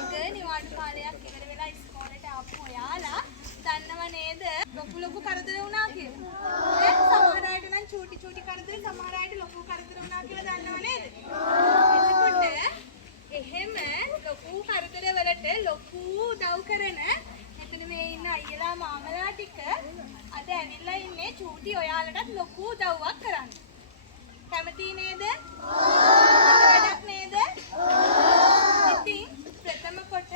ඉතින් නිවාඩු කාලයක් ඉවර වෙලා ඉස්කෝලේට ආපු ඔයාලා දන්නව නේද ලොකු කරදර වුණා කියලා? සමහර අයට නම් චූටි කරදර, සමහර අයට ලොකු කරදර වුණා කියලා දන්නව නේද? එතකොට එහෙම ලොකු කරදර වලට ලොකු උදව් කරන මෙතන මේ ඉන්න අයියලා මාමලා ටික අද ඇවිල්ලා ඉන්නේ චූටි ඔයාලටත් ලොකු උදව්වක් කරන්න. කැමති නේද? වැඩක් නේද? ඉතින් ප්‍රථම කොට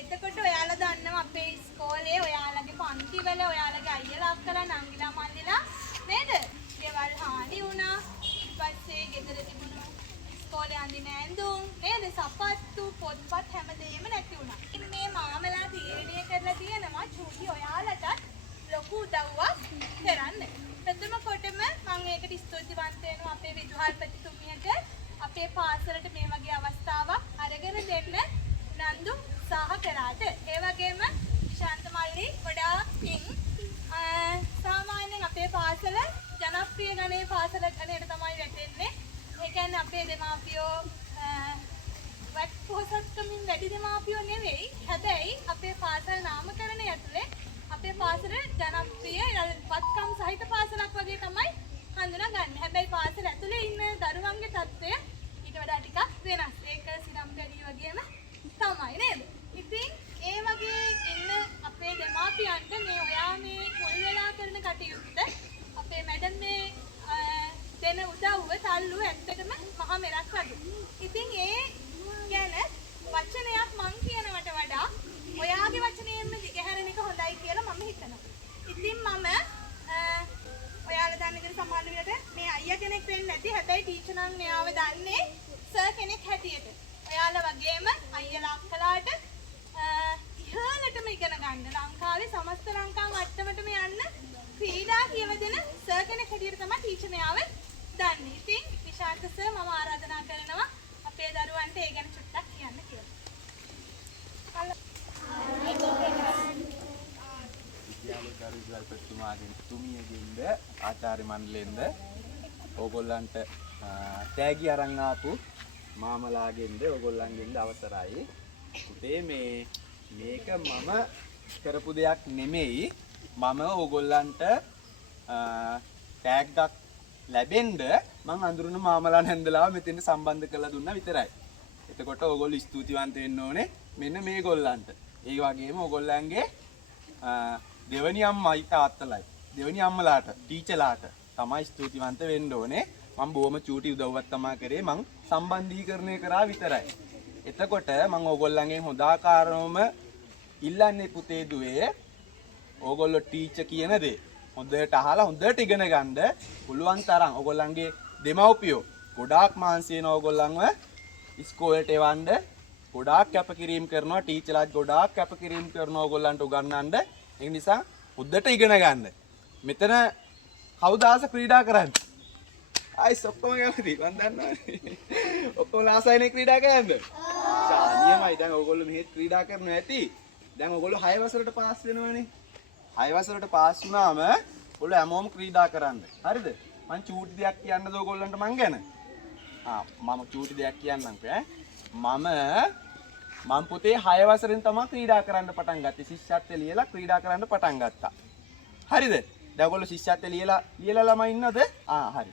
එතකොට ඔයාලා දන්නවා අපේ ඉස්කෝලේ ඔයාලගේ පන්ති වල ඔයාලගේ අයියලා අක්කලා නංගිලා මල්ලිලා නේද? දේවල් හානි වුණා. ඊපස්සේ ගෙදර තිබුණු ඉස්කෝලේ අඳින ඇඳුම් නේද? සපත්තු පොත්පත් හැමදේම නැති වුණා. ඉතින් මේ මාමලා තීරණය කරලා තියෙනවා චූටි ඔයාලටත් ලොකු උදව්වක් කරන්න. ප්‍රථම කොටම මම ඒකට ස්තුතිවන්ත වෙනවා අපේ විදුහල්පතිතුමියට අපේ පාසලට මේ වගේ අවස්ථාවක් අරගෙන දෙන්න නන්දු උත්සාහ කරාට. ඒ වගේම ශාන්ත මල්ලි ගොඩාක් පිං සාමාන්‍යයෙන් අපේ පාසල ජනප්‍රිය ගණයේ පාසල ගණයට තමයි වැටෙන්නේ. ඒ කියන්නේ අපේ දෙමාපියෝ වත් පොහොසත්කමින් වැඩි දෙමාපියෝ නෙවෙයි. හැබැයි අපේ පාසල් නාමකරණය ඇතුලේ අපේ පාසල ජනප්‍රිය වත්කම් සහිත පාසලක් වගේ තමයි හඳුනාගන්නේ. හැබැයි පාසල ඇතුලේ ඉන්න දරුවන්ගේ තත්ත්වය ඊට වඩා ටිකක් වෙනස්. ඒක සිරම්ගඩිය වගේම තමයි නේද? ඉතින් ඒ වගේ ඉන්න අපේ දෙමාපියන්ට මේ ඔයා මේ මුල් වෙලා කරන කටයුත්ත අපේ මැඩම් මේ දෙන උදව්ව තල්ලු ඇත්තටම මහා මෙරක් වගේ. ඉතින් ඒ ගැන වචනයක් මං කියනවට වඩා ඔයාගේ වචනයෙන්ම දිගහැරෙන එක හොඳයි කියලා මම හිතනවා. ඉතින් මම ඔයාලා දන්න විදිහට සමහර විදිහට මේ අයියා කෙනෙක් වෙන්න නැති. හැබැයි ටීචර් නම් මෙයාව දන්නේ සර් කෙනෙක් හැටියට. ඔයාලා වගේම අයියලා අක්කලාට ඉහළටම ඉගෙන ගන්න ලංකාවේ සමස්ත ලංකාව මට්ටමටම යන්න ක්‍රීඩා කියවදෙන සර් කෙනෙක් හැටියට තමයි ටීචර් මෙයාව දන්නේ. ඉතින් විශාන්ත සර් මම ආරාධනා කරනවා අපේ දරුවන්ට ඒ ගැන චුට්ටක් කියන්න කියලා. තුමියගෙන්ද ආචාර්ය මණ්ඩලයෙන්ද ඕගොල්ලන්ට තෑගි අරන් ආපු මාමලාගෙන්ද ඕගොල්ලන්ගෙන්ද අවසරයි. උදේ මේක මම කරපු දෙයක් නෙමෙයි. මම ඕගොල්ලන්ට ටැග්ගක් ලැබෙන්න මං අඳුරන මාමලා නැන්දලාව මෙතෙන්ට සම්බන්ධ කරලා දුන්නා විතරයි. එතකොට ඕගොල්ලෝ ස්තුතිවන්ත වෙන්න ඕනේ මෙන්න මේගොල්ලන්ට. ඒ වගේම ඕගොල්ලන්ගේ දෙවනි අම්මයි තාත්තලයි දෙවනි අම්මලාට ටීචර්ලාට තමයි ස්තුතිවන්ත වෙන්න ඕනේ. මම බොහොම චූටි උදව්වක් තමයි කරේ. මං සම්බන්ධීකරණය කරා විතරයි. එතකොට මම ඕගොල්ලන්ගෙන් හොඳ ආකාරවම ඉල්ලන්නේ පුතේ දුවේ ඕගොල්ලෝ ටීචර් කියන දේ හොඳට අහලා හොඳට ඉගෙන ගන්න පුළුවන් තරම් ඕගොල්ලන්ගේ දෙමව්පියෝ ගොඩාක් මහන්සි වෙන ඕගොල්ලන්ව ඉස්කෝලේට එවන්න ගොඩාක් කැපකිරීම කරනවා. ටීචර්ලාත් ගොඩාක් කැපකිරීම කරනවා ඕගොල්ලන්ට උගන්වන්න. ඒ නිසා හොඳට ඉගෙන ගන්න. මෙතන කවුද ආස ක්‍රීඩා කරන්නේ? ආයිස් ඔක්කොම කැමති මන් දන්නවනේ. ඔක්කොම ආසයිනේ ක්‍රීඩා කරන්න. නියමයි. දැන් ඕගොල්ලෝ මෙහෙත් ක්‍රීඩා කරනවා ඇති. දැන් ඕගොල්ලෝ 6 වසරට පාස් වෙනවනේ. 6 වසරට පාස් වුණාම ඔයගොල්ලෝ හැමෝම ක්‍රීඩා කරන්න. හරිද? මං චූටි දෙයක් කියන්නද ඕගොල්ලන්ට මං ගැන? මම චූටි දෙයක් කියන්නම්කෝ ඈ. මම පුතේ 6 වසරෙන් තමයි ක්‍රීඩා කරන්න පටන් ගත්තේ. ශිෂ්‍යත්වය ලියලා ක්‍රීඩා කරන්න පටන් ගත්තා. හරිද? දැන් ඔයගොල්ලෝ ශිෂ්‍යත්වය ලියලා ළමයි ඉන්නවද? හරි.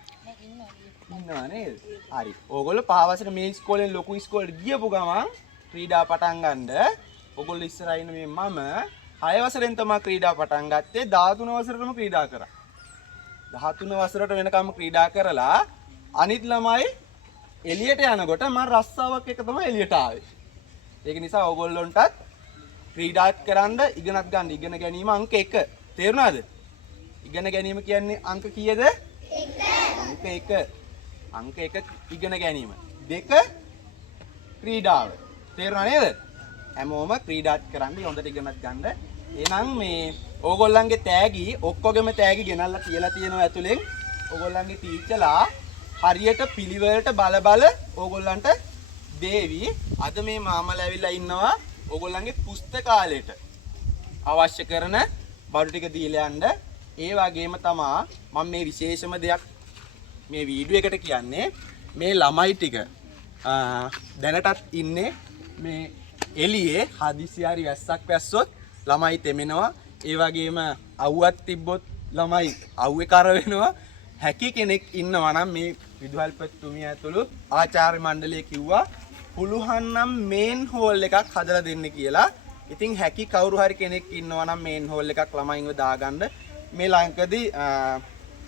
ඉන්නවා නේද? හරි. ඕගොල්ලෝ 5 වසරේ මේ ඉස්කෝලෙන් ලොකු ඉස්කෝලේට ගියපු ගමන් ක්‍රීඩා පටන් ගන්නද ඕගොල්ලෝ ඉස්සරහා ඉන්න මේ මම 6 වසරෙන් තමයි ක්‍රීඩා පටන් ගත්තේ. 13 වසරටම ක්‍රීඩා කරා. 13 වසරට වෙනකම් ක්‍රීඩා කරලා අනිත් ළමයි එළියට යනකොට මම රස්සාවක් එක තමයි එළියට ආවේ. ඒක නිසා ඕගොල්ලොන්ටත් ක්‍රීඩා කරන්න ඉගෙනත් ගන්න. ඉගෙන ගැනීම අංක 1. තේරුණාද? ඉගෙන ගැනීම කියන්නේ අංක කීයද? 1. අංක 1. අංක 1 ඉගෙන ගැනීම. 2 ක්‍රීඩාව. තේරුණා නේද? හැමෝම ක්‍රීඩාත් කරන්න හොඳට ඉගෙනත් ගන්න. එහෙනම් මේ ඕගොල්ලන්ගේ තෑගි ඔක්කොගෙම තෑගි ගෙනල්ලා තියලා තියෙනවා ඇතුලෙන්. ඕගොල්ලන්ගේ ටීචර්ලා හරියට පිළිවෙලට බල ඕගොල්ලන්ට දේවි. අද මේ මාමලා ඇවිල්ලා ඉන්නවා ඕගොල්ලන්ගේ පුස්තකාලයට අවශ්‍ය කරන බඩු ටික දීලා යන්න. ඒ වගේම තමයි මම මේ විශේෂම දෙයක් මේ වීඩියෝ එකට කියන්නේ මේ ළමයි ටික දැනටත් ඉන්නේ මේ එළියේ හදිසි හරි වැස්සක් වැස්සොත් ළමයි තෙමෙනවා. ඒ වගේම අවුවක් තිබ්බොත් ළමයි අවුවේ කර වෙනවා. හැකි කෙනෙක් ඉන්නවා නම් මේ විදුහල්පතිතුමිය ඇතුළු ආචාර්ය මණ්ඩලය කිව්වා පුළුවන් නම් මේන් හෝල් එකක් හදලා දෙන්න කියලා. ඉතින් හැකි කවුරු හරි කෙනෙක් ඉන්නවා නම් මේන් හෝල් එකක් ළමයින්ව දාගන්න. මේ ලංකදී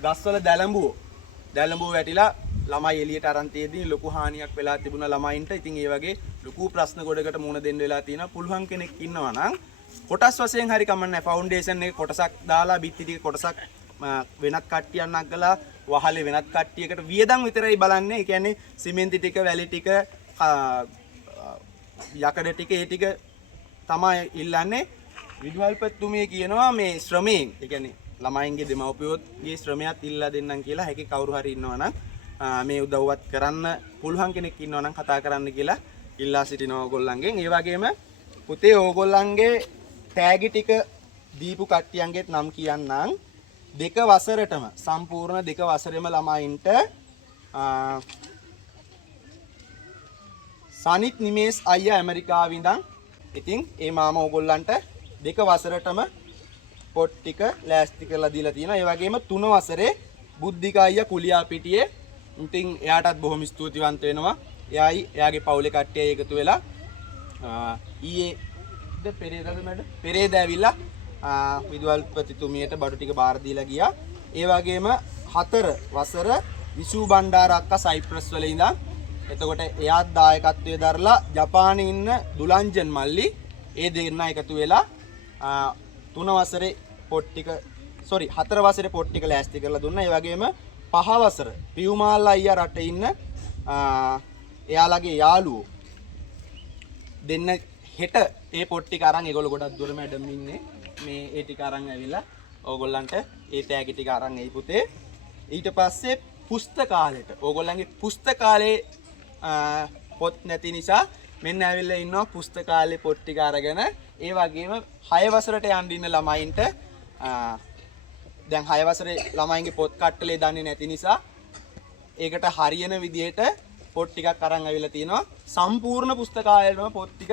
ගස්වල දැලඹුව වැටිලා ළමයි එළියට අරන් තියදී ලොකු හානියක් වෙලා තිබුණා ළමයින්ට. ඉතින් ඒ වගේ ලොකු ප්‍රශ්න ගොඩකට මුහුණ දෙන්න වෙලා තියෙනවා. පුළුවන් කෙනෙක් ඉන්නවා නම් කොටස් වශයෙන් හරි කමන්නේ ෆවුන්ඩේෂන් එකේ කොටසක් දාලා බිත්ති ටික කොටසක් වෙනත් කට්ටියක් නගලා වහලේ වෙනත් කට්ටියකට වියදම් විතරයි බලන්නේ. ඒ කියන්නේ සිමෙන්ති ටික වැලි ටික යකඩ ටික ඒ ටික තමයි ඉල්ලන්නේ. විදුහල්පතිතුමිය කියනවා මේ ශ්‍රමයෙන් ඒ කියන්නේ ළමයින්ගේ දෙමව්පියෝගේ ශ්‍රමයක් ඉල්ලා දෙන්නම් කියලා. හැකි කවුරු හරි ඉන්නවා නම් මේ උදව්වත් කරන්න පුළුවන් කෙනෙක් ඉන්නවා නම් කතා කරන්න කියලා ඉල්ලා සිටිනවා ඕගොල්ලන්ගෙන්. ඒ වගේම පුතේ ඕගොල්ලන්ගේ තෑගි ටික දීපු කට්ටියන්ගේත් නම් කියන්නම්. 2 වසරටම සම්පූර්ණ 2 වසරෙම ළමයින්ට සනිත් නිමේෂ් අයියා ඇමරිකාවේ ඉඳන් ඉතින් ඒ මාමා ඕගොල්ලන්ට 2 වසරටම පොට් ටික ලෑස්ති කරලා දීලා තියෙනවා. ඒ වගේම 3 වසරේ බුද්ධික අයියා කුලියාපිටියේ ඉතින් එයාටත් බොහොම ස්තුතිවන්ත වෙනවා. එයායි එයාගේ පවුලේ කට්ටිය එකතු වෙලා ඊයේ පෙරේදාද මැඩම් පෙරේදා ඇවිල්ලා විදුහල්පතිතුමියට බඩු ටික බාර දීලා ගියා. ඒ වගේම 4 වසර විසු බණ්ඩාර අක්කා සයිප්‍රස් වල ඉඳන් එතකොට එයාත් දායකත්වයේ දරලා ජපානයේ ඉන්න දුලංජන් මල්ලි ඒ දෙන්න එකතු වෙලා 3 වසරේ පොට් ටික 4 වසරේ පොට් ටික ලෑස්ති කරලා දුන්නා. ඒ වගේම 5 වසර පියුමාල් අයියා රටේ ඉන්න එයාලගේ යාළුවෝ දෙන්න හෙට ඒ පොට් ටික අරන් ඒගොල්ලෝ ගොඩක් දුර මැඩම් ඉන්නේ. මේ ඒ ටික අරන් ඇවිල්ලා ඕගොල්ලන්ට ඒ තෑගි ටික අරන් එයි පුතේ. ඊට පස්සේ පුස්තකාලෙට ඕගොල්ලන්ගේ පුස්තකාලේ පොත් නැති නිසා මෙන්න ඇවිල්ලා ඉන්නවා පුස්තකාලේ පොත් ටික අරගෙන. ඒ වගේම 6 වසරට යන්න ඉන්න ළමයින්ට දැන් 6 වසරේ ළමයින්ගේ පොත් කට්ටලේ දන්නේ නැති නිසා ඒකට හරියන විදිහට පොත් ටිකක් අරන් ඇවිල්ලා තියෙනවා. සම්පූර්ණ පුස්තකාලේම පොත් ටික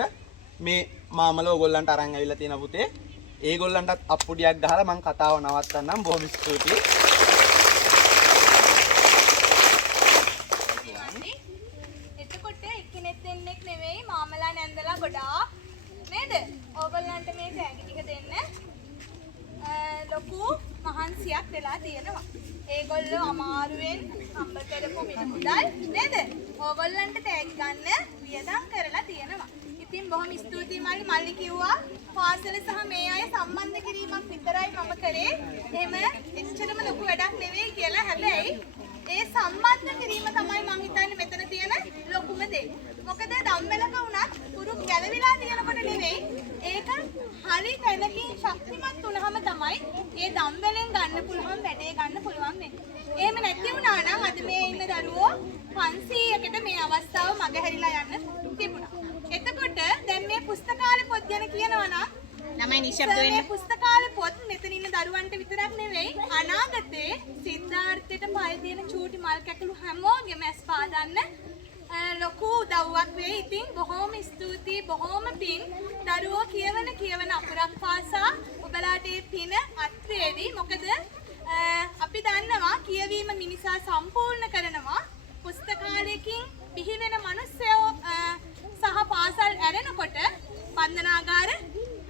මේ මාමල ඕගොල්ලන්ට අරන් ඇවිල්ලා තියෙනවා පුතේ. ඒගොල්ලන්ටත් අප්පුඩියක් ගහලා මම කතාව නවත්තන්නම්. බොහොම ස්තුතියි. එතකොට එක්කෙනෙක් දෙන්නෙක් නෙවෙයි මාමලා නැන්දලා ගොඩාක් නේද? ඕගොල්ලන්ට මේ තෑගි ටික දෙන්න ලොකු මහන්සියක් වෙලා තියෙනවා. ඒගොල්ලෝ අමාරුවෙන් හම්බ කරපු මිල මුදල් නේද? ඕගොල්ලන්ට තෑගි ගන්න වියදම් කරලා තියෙනවා. ඉතින් බොහොම ස්තුතියි මල්ලි කිව්වා පාසල සහ මේ අය සම්බන්ධ කිරීමක් විතරයි මම කරේ. එහෙම එච්චරම ලොකු වැඩක් නෙවෙයි කියලා. හැබැයි ඒ සම්බන්ධ කිරීම තමයි මම හිතන්නේ මෙතන තියෙන ලොකුම දේ. මොකද ධම්මලක වුණත් පුරු ගැලවිලා තියෙනකොට නෙවෙයි ඒක හරි තැනකින් ශක්තිමත් වුණාම තමයි ඒ ධම්වලෙන් ගන්න පුළුවන් වැඩේ ගන්න පුළුවන් වෙන්නේ. එහෙම නැති වුණා නම් අද මේ ඉන්න දරුවෝ 500කට මේ අවස්ථාව මගහැරිලා යන්න තිබුණා. එතකොට දැන් මේ පුස්තකාලේ පොත් ගැන කියනවා නම් ළමයි නිශ්ශබ්ද වෙන්න. මේ පුස්තකාලේ පොත් මෙතන ඉන්න දරුවන්ට විතරක් නෙවෙයි අනාගතේ සිද්ධාර්ථයට පය තියෙන චූටි මල් කැකුළු හැමෝගෙම ඇස් පාදන්න ලොකු උදව්වක් වෙයි. ඉතින් බොහොම ස්තුතියි බොහොම පින් දරුවෝ කියවන අපරක් පාසා ඔබලාට මේ පින අත්වේවි. මොකද අපි දන්නවා කියවීම මිනිසා සම්පූර්ණ කරනවා. පුස්තකාලයකින් බිහි වෙන මිනිස්සයෝ සහ පාසල් ඇරෙනකොට බන්ධනාගාර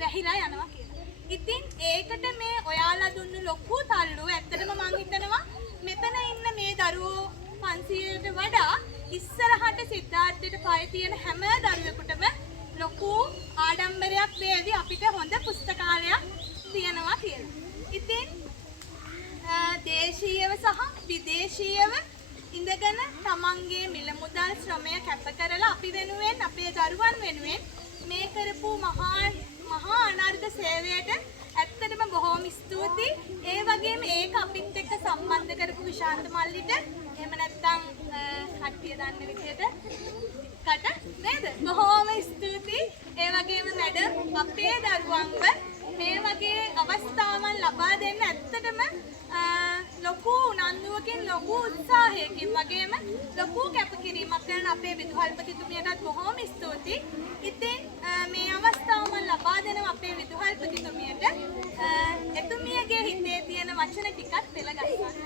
වැහිලා යනවා කියලා. ඉතින් ඒකට මේ ඔයාලා දුන්න ලොකු තල්ලුව ඇත්තටම මම හිතනවා මෙතන ඉන්න මේ දරුවෝ 500ට වඩා ඉස්සරහට සිද්ධාර්ථයට පය තියෙන හැම දරුවෙකුටම ලොකු ආඩම්බරයක් වේවි අපිට හොඳ පුස්තකාලයක් තියනවා කියලා. ඉතින් දේශීයව සහ විදේශීයව ඉඳගෙන තමන්ගේ මිල මුදල් ශ්‍රමය කැප කරලා අපි වෙනුවෙන් අපේ දරුවන් වෙනුවෙන් මේ කරපු මහා අනර්ග සේවයට ඇත්තටම බොහොම ස්තුතියි. ඒ වගේම ඒක අපිත් එක්ක සම්බන්ධ කරපු විශාන්ත මල්ලිට එහෙම නැත්නම් කට්ටිය දන්න විදිහට කට නේද? බොහොම ස්තුතියි. ඒ වගේම මැඩම් අපේ දරුවන්ව මේ වගේ අවස්ථාවන් ලබා දෙන්න ඇත්තටම ලොකු උනන්දුවකින් ලොකු උත්සාහයකින් වගේම ලොකු කැපකිරීමක් කරන අපේ විදුහල්පතිතුමියටත් බොහොම ස්තුතියි. ඉතින් මේ අවස්ථාව මම ලබා දෙනවා අපේ විදුහල්පතිතුමියට. එතුමියගේ හිතේ තියෙන වචන ටිකක් පෙළ ගස්වන්න.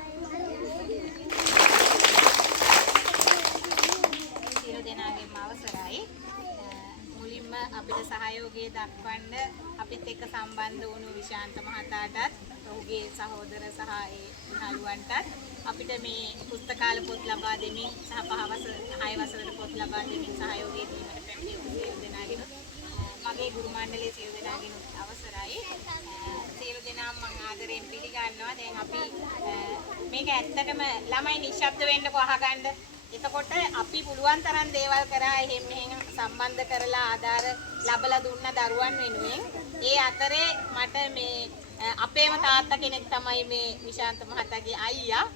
සියලු දෙනාගේම අවසරයි. මුලින්ම අපිට සහයෝගය දක්වන්න අපිත් එක්ක සම්බන්ධ වුණු විශාන්ත මහතාටත් ඔහුගේ සහෝදර සහ ඒ නළුවන්ටත් අපිට මේ පුස්තකාල පොත් ලබා දෙමින් සහ 6 වසරේ පොත් ලබා දෙමින් සහයෝගය දීමට පැමිණි සියලු දෙනාගේම මගේ ගුරු මණ්ඩලයේ සියලු දෙනාගේම අවසරයි. සියලු දෙනාම මම ආදරයෙන් පිළිගන්නවා. දැන් අපි මේක ඇත්තටම ළමයි නිශ්ශබ්ද වෙන්නකෝ අහගන්න. එතකොට අපි පුළුවන් තරම් දේවල් කරා එහෙම මෙහෙම සම්බන්ධ කරලා ආධාර ලැබලා දුන්න දරුවන් වෙනුවෙන් ඒ අතරේ මට මේ අපේම තාත්තා කෙනෙක් තමයි මේ විශාන්ත මහතාගේ අයියා.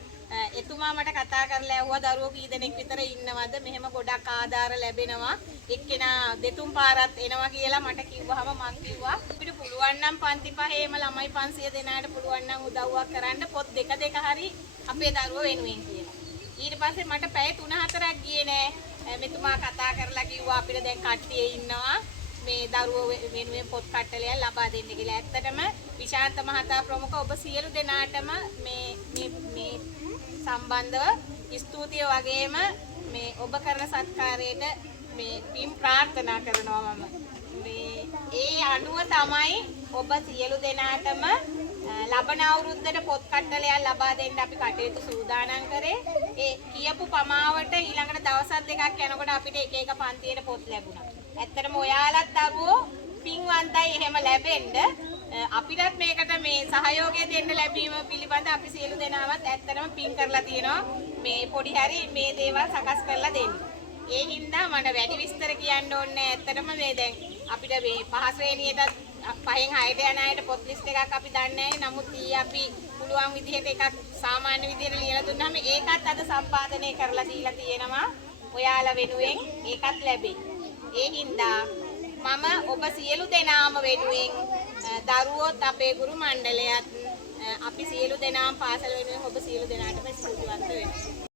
එතුමා මට කතා කරලා ඇහුවා දරුවෝ කී දෙනෙක් විතර ඉන්නවද මෙහෙම ගොඩක් ආධාර ලැබෙනවා එක්කෙනා දෙතුන් පාරක් එනවා කියලා මට කිව්වහම මං කිව්වා අපිට පුළුවන් නම් පන්ති පහේම ළමයි 500 දෙනාට පුළුවන් නම් උදව්වක් කරන්න පොත් දෙක හරි අපේ දරුවෝ වෙනුවෙන් කියලා. ඊට පස්සේ මට පැය 3-4ක් ගියේ නෑ. මෙතුමා කතා කරලා කිව්වා අපිට දැන් කට්ටිය ඉන්නවා මේ දරුවෝ වෙනුවෙන් පොත් කට්ටලයක් ලබා දෙන්න කියලා. ඇත්තටම විශාන්ත මහතා ප්‍රමුඛ ඔබ සියලු දෙනාටම මේ සම්බන්ධව ස්තුතිය වගේම මේ ඔබ කරන සත්කාරයට මේ පින් ප්‍රාර්ථනා කරනවා මම. මේ ඒ අනුව තමයි ඔබ සියලු දෙනාටම ලබන අවුරුද්දට පොත් කට්ටලයක් ලබා දෙන්න අපි කටයුතු සූදානම් කරේ. ඒ කියපු පමාවට ඊළඟට දවස් දෙකක් යනකොට අපිට එක එක පන්තියේ පොත් ලැබුණා. ඇත්තටම ඔයාලත් දරුවෝ පින්වන්තයි එහෙම ලැබෙන්න අපිටත් මේකට මේ සහයෝගය දෙන්න ලැබීම පිළිබඳ අපි සියලු දෙනාවත් ඇත්තටම පින් කරලා තියෙනවා. මේ පොඩි හරි මේ දේවල් සකස් කරලා දෙන්න. ඒ හින්දා මට වැඩි විස්තර කියන්න ඕනේ. ඇත්තටම මේ දැන් අපිට මේ පහ ශ්‍රේණියටත් 5න් 6ට යන අයට පොත් ලිස්ට් එකක් අපි දන්නේ නැහැ. නමුත් ඊ අපි පුළුවන් විදිහට එකක් සාමාන්‍ය විදිහට ලියලා දුන්නාම ඒකත් අද සම්පාදනය කරලා දීලා තියෙනවා. ඔයාලා වෙනුවෙන් ඒකත් ලැබෙයි. ඒ හින්දා මම ඔබ සියලු දෙනාම වෙනුවෙන් දරුවෝත් අපේ ගුරු මණ්ඩලයත් අපි සියලු දෙනාම පාසල වෙනුවෙන් ඔබ සියලු දෙනාටම ස්තුතිවන්ත වෙනවා.